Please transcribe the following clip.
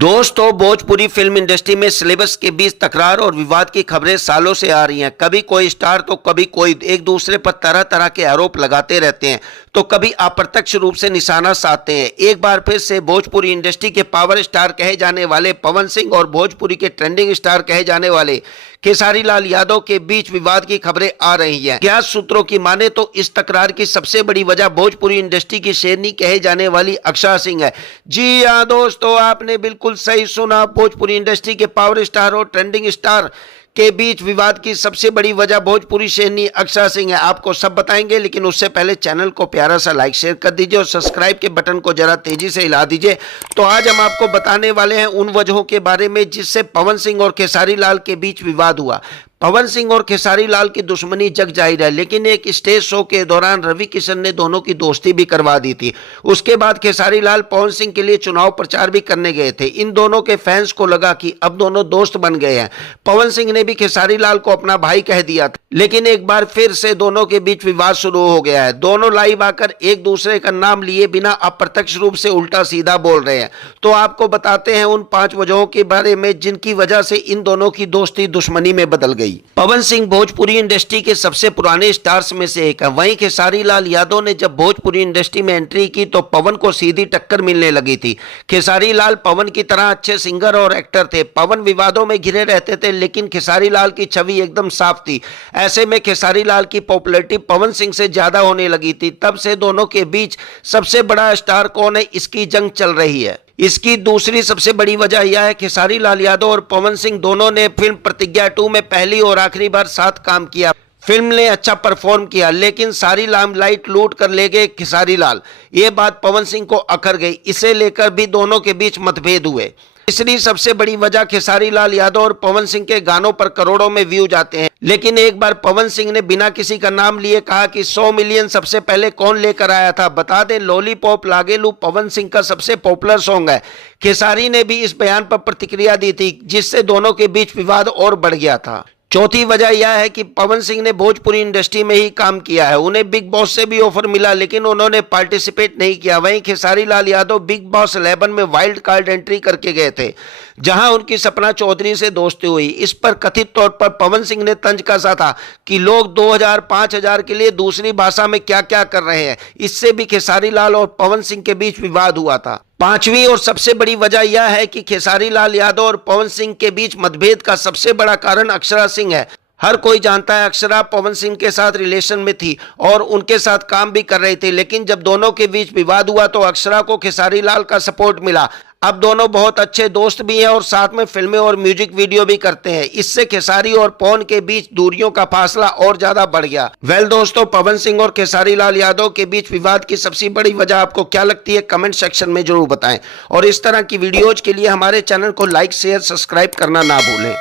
दोस्तों, Bhojpuri film industry में syllabus के बीच तकरार और विवाद की खबरें सालों से आ रही हैं। कभी कोई स्टार तो कभी कोई एक दूसरे पर तरह तरह के आरोप लगाते रहते हैं, तो कभी अप्रत्यक्ष रूप से निशाना साधते हैं। एक बार फिर से भोजपुरी इंडस्ट्री के पावर स्टार कहे जाने वाले पवन सिंह और भोजपुरी के ट्रेंडिंग स्टार कहे जाने वाले खेसारी लाल यादव के बीच विवाद की खबरें आ रही हैं। ज्ञात सूत्रों की माने तो इस तकरार की सबसे बड़ी वजह भोजपुरी इंडस्ट्री की शेरनी कहे जाने वाली अक्षरा सिंह है। जी हाँ दोस्तों, आपने बिल्कुल सही सुना। भोजपुरी इंडस्ट्री के पावर स्टार और ट्रेंडिंग स्टार के बीच विवाद की सबसे बड़ी वजह भोजपुरी शेरनी अक्षरा सिंह है। आपको सब बताएंगे, लेकिन उससे पहले चैनल को प्यारा सा लाइक शेयर कर दीजिए और सब्सक्राइब के बटन को जरा तेजी से हिला दीजिए। तो आज हम आपको बताने वाले हैं उन वजहों के बारे में जिससे पवन सिंह और खेसारी लाल के बीच विवाद हुआ। पवन सिंह और खेसारी लाल की दुश्मनी जग जाहिर है, लेकिन एक स्टेज शो के दौरान रवि किशन ने दोनों की दोस्ती भी करवा दी थी। उसके बाद खेसारी लाल पवन सिंह के लिए चुनाव प्रचार भी करने गए थे। इन दोनों के फैंस को लगा कि अब दोनों दोस्त बन गए हैं। पवन सिंह ने भी खेसारी लाल को अपना भाई कह दिया था, लेकिन एक बार फिर से दोनों के बीच विवाद शुरू हो गया है। दोनों लाइव आकर एक दूसरे का नाम लिए बिना अप्रत्यक्ष रूप से उल्टा सीधा बोल रहे हैं। तो आपको बताते हैं उन 5 वजहों के बारे में जिनकी वजह से इन दोनों की दोस्ती दुश्मनी में बदल गई। पवन सिंह भोजपुरी इंडस्ट्री के सबसे पुराने स्टार्स में से एक है। वहीं खेसारी लाल यादव ने जब भोजपुरी इंडस्ट्री में एंट्री की तो पवन को सीधी टक्कर मिलने लगी थी। खेसारी लाल पवन की तरह अच्छे सिंगर और एक्टर थे। पवन विवादों में घिरे रहते थे, लेकिन खेसारी लाल की छवि एकदम साफ थी। ऐसे में खेसारी लाल की पॉपुलैरिटी पवन सिंह से ज्यादा होने लगी थी। तब से दोनों के बीच सबसे बड़ा स्टार कौन है, इसकी जंग चल रही है। इसकी दूसरी सबसे बड़ी वजह यह है खेसारी लाल यादव और पवन सिंह दोनों ने फिल्म प्रतिज्ञा 2 में पहली और आखिरी बार साथ काम किया। फिल्म ने अच्छा परफॉर्म किया, लेकिन सारी लाइमलाइट लूट कर ले गए खेसारी लाल। ये बात पवन सिंह को अखर गई। इसे लेकर भी दोनों के बीच मतभेद हुए। तीसरी सबसे बड़ी वजह खेसारी लाल यादव और पवन सिंह के गानों पर करोड़ों में व्यू जाते हैं, लेकिन एक बार पवन सिंह ने बिना किसी का नाम लिए कहा कि 100 मिलियन सबसे पहले कौन लेकर आया था। बता दें, लॉलीपॉप लागेलू पवन सिंह का सबसे पॉपुलर सॉन्ग है। खेसारी ने भी इस बयान पर प्रतिक्रिया दी थी, जिससे दोनों के बीच विवाद और बढ़ गया था। चौथी वजह यह है कि पवन सिंह ने भोजपुरी इंडस्ट्री में ही काम किया है। उन्हें बिग बॉस से भी ऑफर मिला, लेकिन उन्होंने पार्टिसिपेट नहीं किया। वहीं खेसारी लाल यादव बिग बॉस 11 में वाइल्ड कार्ड एंट्री करके गए थे, जहां उनकी सपना चौधरी से दोस्ती हुई। इस पर कथित तौर पर पवन सिंह ने तंज कसा था कि लोग 2000-5000 के लिए दूसरी भाषा में क्या क्या कर रहे हैं। इससे भी खेसारी लाल और पवन सिंह के बीच विवाद हुआ था। पांचवी और सबसे बड़ी वजह यह है कि खेसारी लाल यादव और पवन सिंह के बीच मतभेद का सबसे बड़ा कारण अक्षरा सिंह है। हर कोई जानता है अक्षरा पवन सिंह के साथ रिलेशन में थी और उनके साथ काम भी कर रही थी, लेकिन जब दोनों के बीच विवाद हुआ तो अक्षरा को खेसारी लाल का सपोर्ट मिला। अब दोनों बहुत अच्छे दोस्त भी हैं और साथ में फिल्में और म्यूजिक वीडियो भी करते हैं। इससे खेसारी और पवन के बीच दूरियों का फासला और ज्यादा बढ़ गया। दोस्तों, पवन सिंह और खेसारी लाल यादव के बीच विवाद की सबसे बड़ी वजह आपको क्या लगती है, कमेंट सेक्शन में जरूर बताएं। और इस तरह की वीडियोज के लिए हमारे चैनल को लाइक शेयर सब्सक्राइब करना ना भूलें।